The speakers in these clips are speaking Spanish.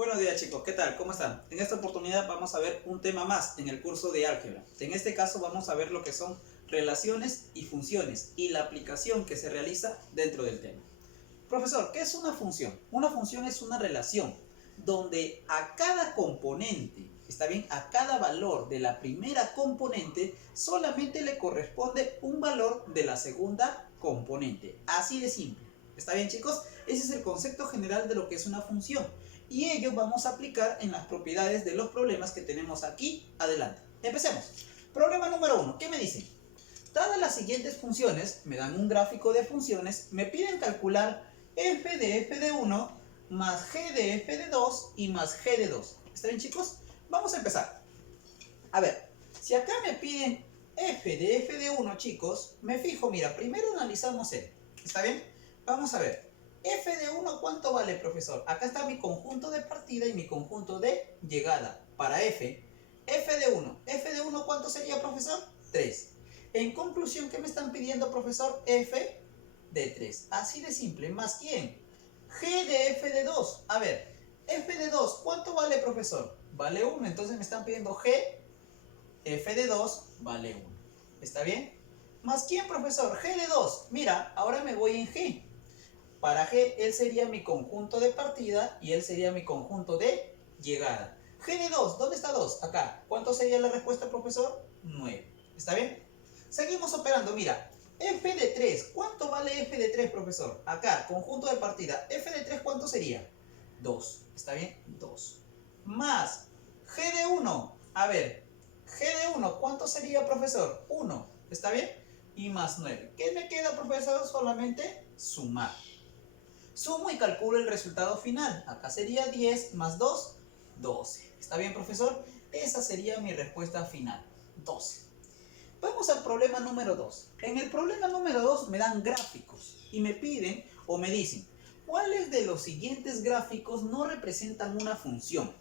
Buenos días chicos, ¿qué tal? ¿Cómo están? En esta oportunidad vamos a ver un tema más en el curso de álgebra. En este caso vamos a ver lo que son relaciones y funciones y la aplicación que se realiza dentro del tema. Profesor, ¿qué es una función? Una función es una relación donde a cada componente, está bien, a cada valor de la primera componente solamente le corresponde un valor de la segunda componente. Así de simple. ¿Está bien chicos? Ese es el concepto general de lo que es una función. Y ello vamos a aplicar en las propiedades de los problemas que tenemos aquí adelante. Empecemos. Problema número 1. ¿Qué me dice? Dadas las siguientes funciones, me dan un gráfico de funciones, me piden calcular f de f de 1 más g de f de 2 y más g de 2. ¿Está bien chicos? Vamos a empezar. A ver, si acá me piden f de 1 chicos, me fijo, mira, primero analizamos él. ¿Está bien? Vamos a ver. F de 1, ¿cuánto vale, profesor? Acá está mi conjunto de partida y mi conjunto de llegada. Para f de 1, ¿cuánto sería, profesor? 3. En conclusión, ¿qué me están pidiendo, profesor? F de 3. Así de simple. ¿Más quién? G de f de 2. A ver, f de 2, ¿cuánto vale, profesor? Vale 1. Entonces me están pidiendo g, f de 2 vale 1. ¿Está bien? ¿Más quién, profesor? G de 2. Mira, ahora me voy en g. Para g, él sería mi conjunto de partida y él sería mi conjunto de llegada. G de 2, ¿dónde está 2? Acá. ¿Cuánto sería la respuesta, profesor? 9. ¿Está bien? Seguimos operando, mira. F de 3, ¿cuánto vale f de 3, profesor? Acá, conjunto de partida. F de 3, ¿cuánto sería? 2. ¿Está bien? 2. Más G de 1. A ver, G de 1, ¿cuánto sería, profesor? 1. ¿Está bien? Y más 9. ¿Qué me queda, profesor? Solamente sumar. Sumo y calculo el resultado final. Acá sería 10 más 2, 12. ¿Está bien, profesor? Esa sería mi respuesta final, 12. Vamos al problema número 2. En el problema número 2 me dan gráficos y me piden o me dicen, ¿cuáles de los siguientes gráficos no representan una función?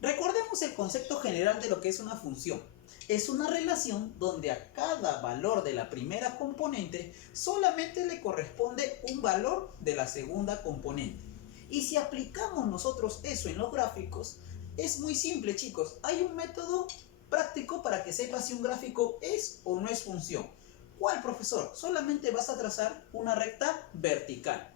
Recordemos el concepto general de lo que es una función. Es una relación donde a cada valor de la primera componente solamente le corresponde un valor de la segunda componente. Y si aplicamos nosotros eso en los gráficos, es muy simple, chicos. Hay un método práctico para que sepas si un gráfico es o no es función. ¿Cuál, profesor? Solamente vas a trazar una recta vertical.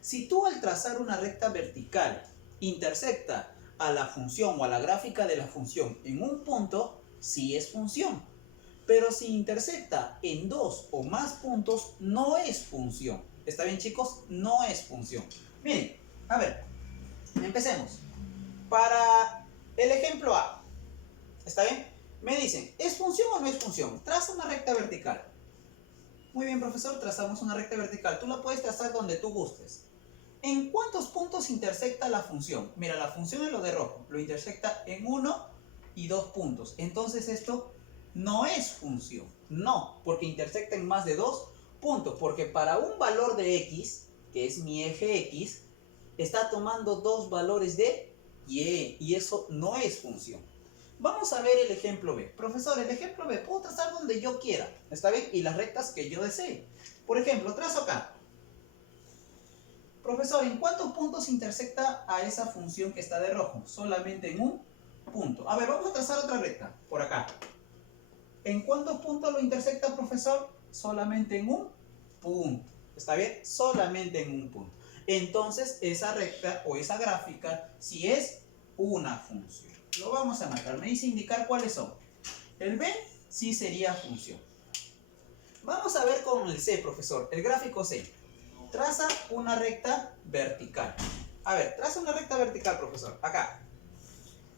Si tú al trazar una recta vertical intersecta a la función o a la gráfica de la función en un punto, sí es función. Pero si intersecta en dos o más puntos, no es función. ¿Está bien, chicos? No es función. Miren, a ver, empecemos. Para el ejemplo A, ¿está bien? Me dicen, ¿es función o no es función? Traza una recta vertical. Muy bien, profesor, trazamos una recta vertical. Tú la puedes trazar donde tú gustes. ¿En cuántos puntos intersecta la función? Mira, la función es lo de rojo. Lo intersecta en 1 y 2 puntos. Entonces esto no es función. No, porque intersecta en más de 2 puntos. Porque para un valor de x, que es mi eje x, está tomando dos valores de y. Y eso no es función. Vamos a ver el ejemplo B. Profesor, el ejemplo B puedo trazar donde yo quiera. ¿Está bien? Y las rectas que yo desee. Por ejemplo, trazo acá. Profesor, ¿en cuántos puntos intersecta a esa función que está de rojo? Solamente en un punto. A ver, vamos a trazar otra recta, por acá. ¿En cuántos puntos lo intersecta, profesor? Solamente en un punto. ¿Está bien? Solamente en un punto. Entonces, esa recta o esa gráfica sí es una función. Lo vamos a marcar. Me dice indicar cuáles son. El B sí sería función. Vamos a ver con el C, profesor. El gráfico C. Traza una recta vertical. A ver, traza una recta vertical, profesor. Acá.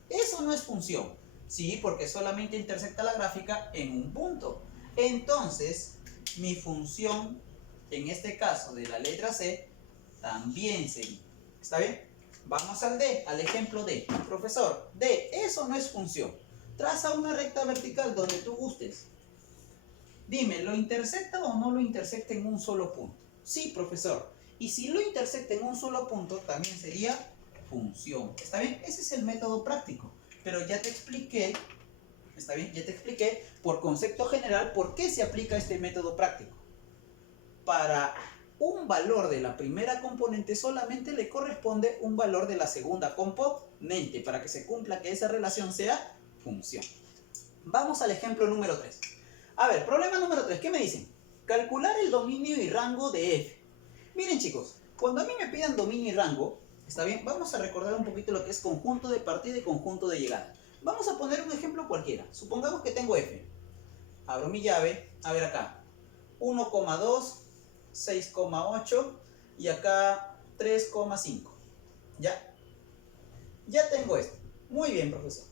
Eso no es función. Sí, porque solamente intersecta la gráfica en un punto. Entonces, mi función, en este caso de la letra C, también sería. ¿Está bien? Vamos al D, al ejemplo D. Profesor, D, eso no es función. Traza una recta vertical donde tú gustes. Dime, ¿lo intersecta o no lo intersecta en un solo punto? Sí, profesor. Y si lo intersecta en un solo punto, también sería función. ¿Está bien? Ese es el método práctico. Pero ya te expliqué, ¿está bien? Ya te expliqué por concepto general por qué se aplica este método práctico. Para un valor de la primera componente solamente le corresponde un valor de la segunda componente para que se cumpla que esa relación sea función. Vamos al ejemplo número 3. A ver, problema número 3, ¿qué me dicen? Calcular el dominio y rango de f. Miren chicos, cuando a mí me pidan dominio y rango, ¿está bien? Vamos a recordar un poquito lo que es conjunto de partida y conjunto de llegada. Vamos a poner un ejemplo cualquiera. Supongamos que tengo f. Abro mi llave, a ver acá, 1,2, 6,8 y acá 3,5. ¿Ya? Ya tengo esto. Muy bien, profesor.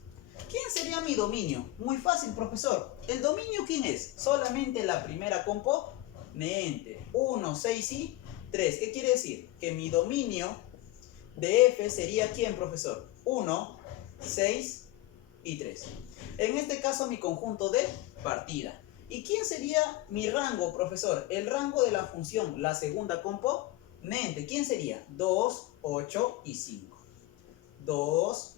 ¿Quién sería mi dominio? Muy fácil, profesor. ¿El dominio quién es? Solamente la primera componente. 1, 6 y 3. ¿Qué quiere decir? Que mi dominio de f sería ¿quién, profesor? 1, 6 y 3. En este caso mi conjunto de partida. ¿Y quién sería mi rango, profesor? El rango de la función, la segunda componente. ¿Quién sería? 2, 8 y 5. 2,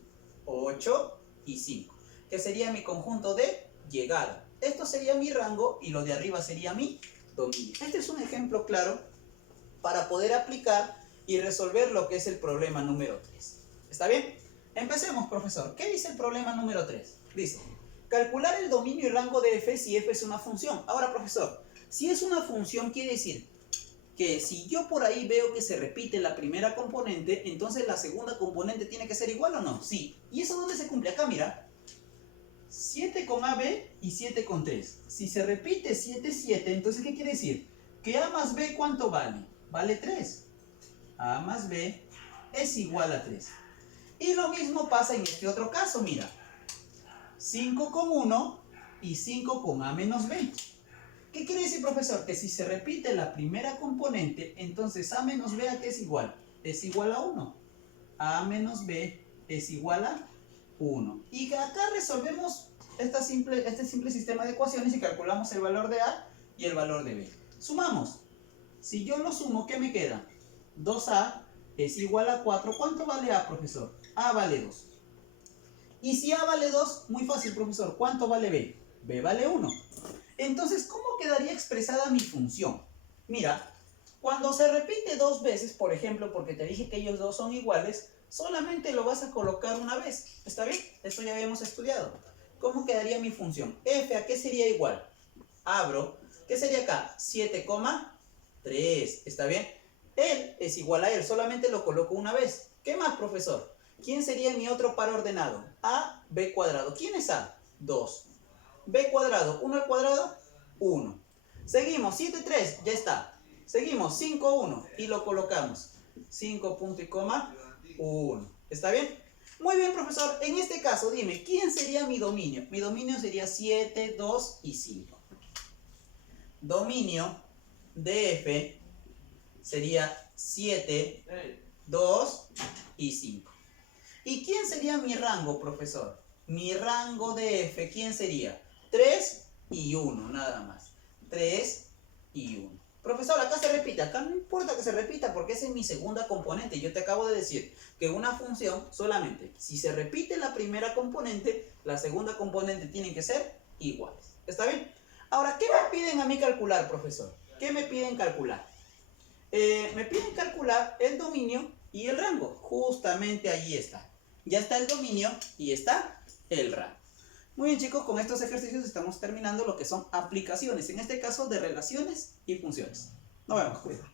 8 y 5. Que sería mi conjunto de llegada. Esto sería mi rango y lo de arriba sería mi dominio. Este es un ejemplo claro para poder aplicar y resolver lo que es el problema número 3. ¿Está bien? Empecemos, profesor. ¿Qué dice el problema número 3? Dice, calcular el dominio y rango de f si f es una función. Ahora, profesor, si es una función quiere decir que si yo por ahí veo que se repite la primera componente, entonces la segunda componente tiene que ser igual o no. Sí. ¿Y eso dónde se cumple? Acá, mira. 7 con AB y 7 con 3. Si se repite 7, 7, entonces ¿qué quiere decir? Que A más B, ¿cuánto vale? Vale 3. A más B es igual a 3. Y lo mismo pasa en este otro caso, mira. 5 con 1 y 5 con A menos B. ¿Qué quiere decir, profesor? Que si se repite la primera componente, entonces A menos B, ¿a qué es igual? Es igual a 1. A menos B es igual a 1. Y acá resolvemos este simple sistema de ecuaciones y calculamos el valor de A y el valor de B. Sumamos. Si yo lo sumo, ¿qué me queda? 2A es igual a 4. ¿Cuánto vale A, profesor? A vale 2. Y si A vale 2, muy fácil, profesor. ¿Cuánto vale B? B vale 1. Entonces, ¿cómo quedaría expresada mi función? Mira, cuando se repite dos veces, por ejemplo, porque te dije que ellos dos son iguales, solamente lo vas a colocar una vez. ¿Está bien? Esto ya habíamos estudiado. ¿Cómo quedaría mi función? F, ¿a qué sería igual? Abro. ¿Qué sería acá? 7,3. ¿Está bien? Él es igual a él. Solamente lo coloco una vez. ¿Qué más, profesor? ¿Quién sería mi otro par ordenado? A, B cuadrado. ¿Quién es A? 2. B cuadrado. 1 al cuadrado, 1. Seguimos. 7, 3. Ya está. Seguimos. 5, 1. Y lo colocamos. 5 punto y coma 1. ¿Está bien? Muy bien, profesor. En este caso, dime, ¿quién sería mi dominio? Mi dominio sería 7, 2 y 5. Dominio de f sería 7, 2 y 5. ¿Y quién sería mi rango, profesor? Mi rango de f, ¿quién sería? 3 y 1, nada más. 3 y 1. Profesor, acá se repite. Acá no importa que se repita porque esa es mi segunda componente. Yo te acabo de decir que una función solamente, si se repite la primera componente, la segunda componente tienen que ser iguales. ¿Está bien? Ahora, ¿qué me piden a mí calcular, profesor? ¿Qué me piden calcular? Me piden calcular el dominio y el rango. Justamente allí está. Ya está el dominio y está el rango. Muy bien, chicos, con estos ejercicios estamos terminando lo que son aplicaciones, en este caso de relaciones y funciones. Nos vemos, cuidado.